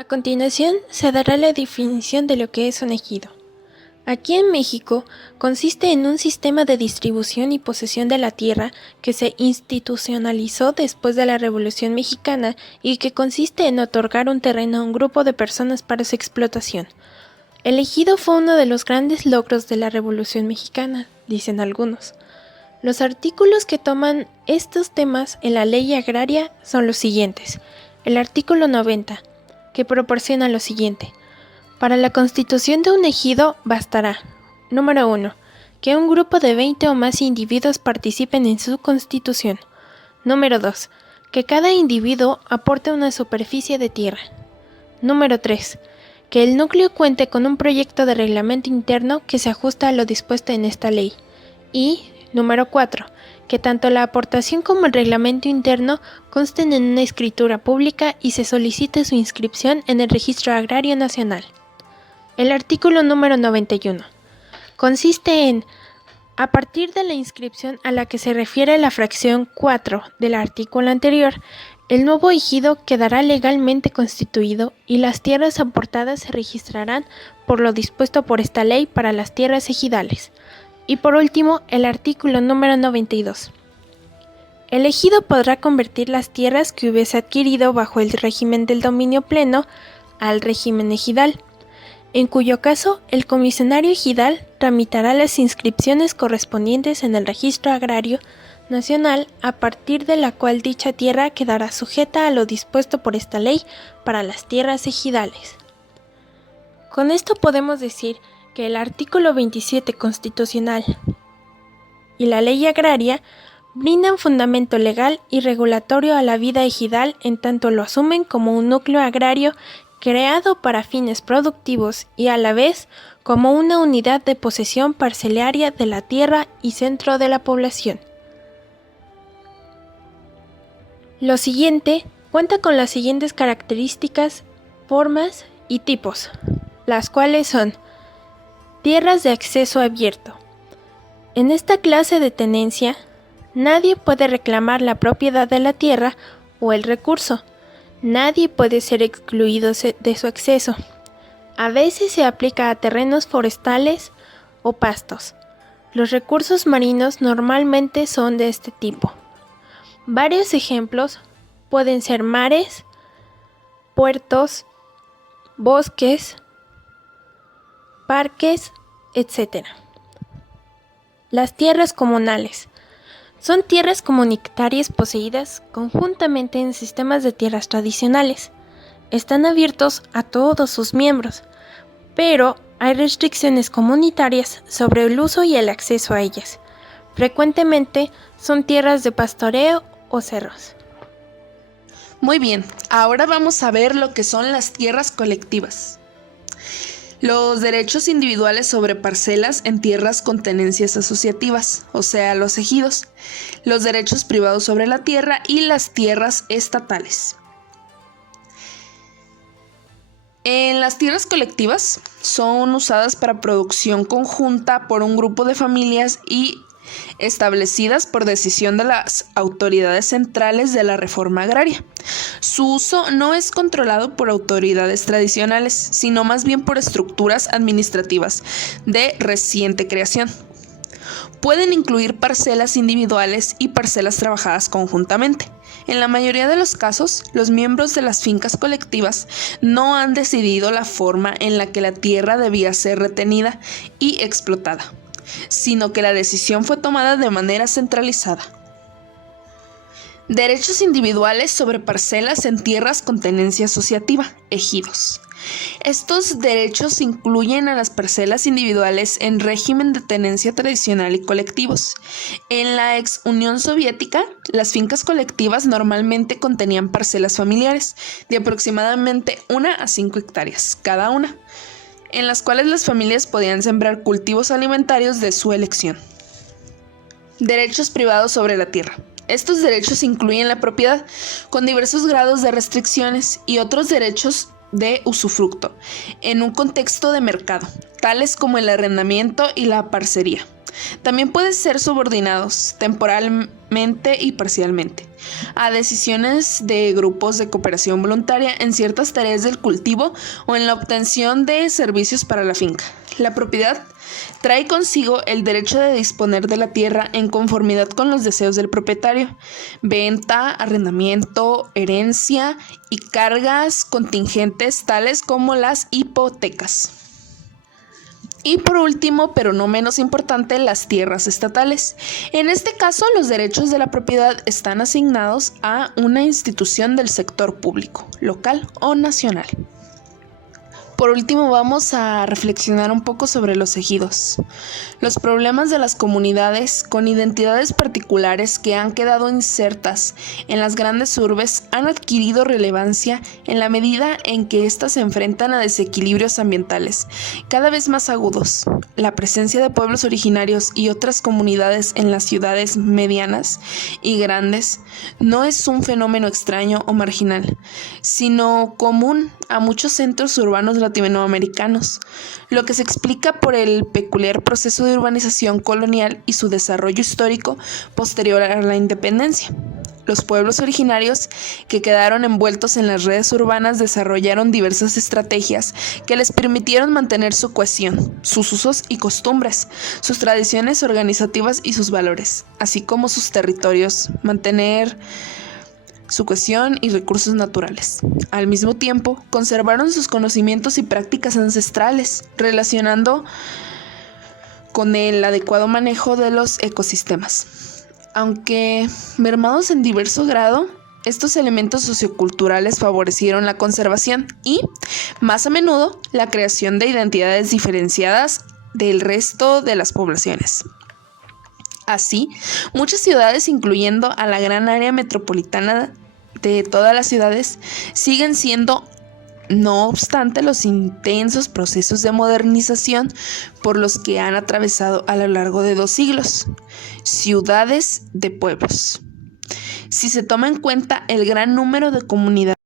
A continuación, se dará la definición de lo que es un ejido. Aquí en México, consiste en un sistema de distribución y posesión de la tierra que se institucionalizó después de la Revolución Mexicana y que consiste en otorgar un terreno a un grupo de personas para su explotación. El ejido fue uno de los grandes logros de la Revolución Mexicana, dicen algunos. Los artículos que toman estos temas en la ley agraria son los siguientes. El artículo 90, que proporciona lo siguiente. Para la constitución de un ejido bastará, número 1, que un grupo de 20 o más individuos participen en su constitución. Número 2, que cada individuo aporte una superficie de tierra. Número 3, que el núcleo cuente con un proyecto de reglamento interno que se ajusta a lo dispuesto en esta ley. Y, número 4, que tanto la aportación como el reglamento interno consten en una escritura pública y se solicite su inscripción en el Registro Agrario Nacional. El artículo número 91 consiste en, a partir de la inscripción a la que se refiere la fracción 4 del artículo anterior, el nuevo ejido quedará legalmente constituido y las tierras aportadas se registrarán por lo dispuesto por esta ley para las tierras ejidales. Y por último, el artículo número 92. El ejido podrá convertir las tierras que hubiese adquirido bajo el régimen del dominio pleno al régimen ejidal, en cuyo caso el comisionario ejidal tramitará las inscripciones correspondientes en el Registro Agrario Nacional, a partir de la cual dicha tierra quedará sujeta a lo dispuesto por esta ley para las tierras ejidales. Con esto podemos decir que el artículo 27 constitucional y la ley agraria brindan fundamento legal y regulatorio a la vida ejidal en tanto lo asumen como un núcleo agrario creado para fines productivos y a la vez como una unidad de posesión parcelaria de la tierra y centro de la población. Lo siguiente cuenta con las siguientes características, formas y tipos, las cuales son: tierras de acceso abierto. En esta clase de tenencia, nadie puede reclamar la propiedad de la tierra o el recurso. Nadie puede ser excluido de su acceso. A veces se aplica a terrenos forestales o pastos. Los recursos marinos normalmente son de este tipo. Varios ejemplos pueden ser mares, puertos, bosques, parques, etc. Las tierras comunales. Son tierras comunitarias poseídas conjuntamente en sistemas de tierras tradicionales. Están abiertos a todos sus miembros, pero hay restricciones comunitarias sobre el uso y el acceso a ellas. Frecuentemente son tierras de pastoreo o cerros. Muy bien, ahora vamos a ver lo que son las tierras colectivas. Los derechos individuales sobre parcelas en tierras con tenencias asociativas, o sea, los ejidos, los derechos privados sobre la tierra y las tierras estatales. En las tierras colectivas son usadas para producción conjunta por un grupo de familias y establecidas por decisión de las autoridades centrales de la reforma agraria. Su uso no es controlado por autoridades tradicionales, sino más bien por estructuras administrativas de reciente creación. Pueden incluir parcelas individuales y parcelas trabajadas conjuntamente. En la mayoría de los casos, los miembros de las fincas colectivas no han decidido la forma en la que la tierra debía ser retenida y explotada, sino que la decisión fue tomada de manera centralizada. Derechos individuales sobre parcelas en tierras con tenencia asociativa, ejidos. Estos derechos incluyen a las parcelas individuales en régimen de tenencia tradicional y colectivos. En la ex Unión Soviética, las fincas colectivas normalmente contenían parcelas familiares de aproximadamente 1 a 5 hectáreas cada una, en las cuales las familias podían sembrar cultivos alimentarios de su elección. Derechos privados sobre la tierra. Estos derechos incluyen la propiedad, con diversos grados de restricciones, y otros derechos de usufructo, en un contexto de mercado, tales como el arrendamiento y la parcería. También pueden ser subordinados totalmente y parcialmente, a decisiones de grupos de cooperación voluntaria en ciertas tareas del cultivo o en la obtención de servicios para la finca. La propiedad trae consigo el derecho de disponer de la tierra en conformidad con los deseos del propietario, venta, arrendamiento, herencia y cargas contingentes tales como las hipotecas. Y por último, pero no menos importante, las tierras estatales. En este caso, los derechos de la propiedad están asignados a una institución del sector público, local o nacional. Por último, vamos a reflexionar un poco sobre los ejidos. Los problemas de las comunidades con identidades particulares que han quedado insertas en las grandes urbes han adquirido relevancia en la medida en que éstas se enfrentan a desequilibrios ambientales cada vez más agudos. La presencia de pueblos originarios y otras comunidades en las ciudades medianas y grandes no es un fenómeno extraño o marginal, sino común a muchos centros urbanos latinoamericanos, lo que se explica por el peculiar proceso de urbanización colonial y su desarrollo histórico posterior a la independencia. Los pueblos originarios que quedaron envueltos en las redes urbanas desarrollaron diversas estrategias que les permitieron mantener su cohesión, sus usos y costumbres, sus tradiciones organizativas y sus valores, así como sus territorios, mantener su cohesión y recursos naturales. Al mismo tiempo, conservaron sus conocimientos y prácticas ancestrales, relacionando con el adecuado manejo de los ecosistemas. Aunque mermados en diverso grado, estos elementos socioculturales favorecieron la conservación y, más a menudo, la creación de identidades diferenciadas del resto de las poblaciones. Así, muchas ciudades, incluyendo a la gran área metropolitana de todas las ciudades, siguen siendo, no obstante los intensos procesos de modernización por los que han atravesado a lo largo de 2 siglos, ciudades de pueblos. Si se toma en cuenta el gran número de comunidades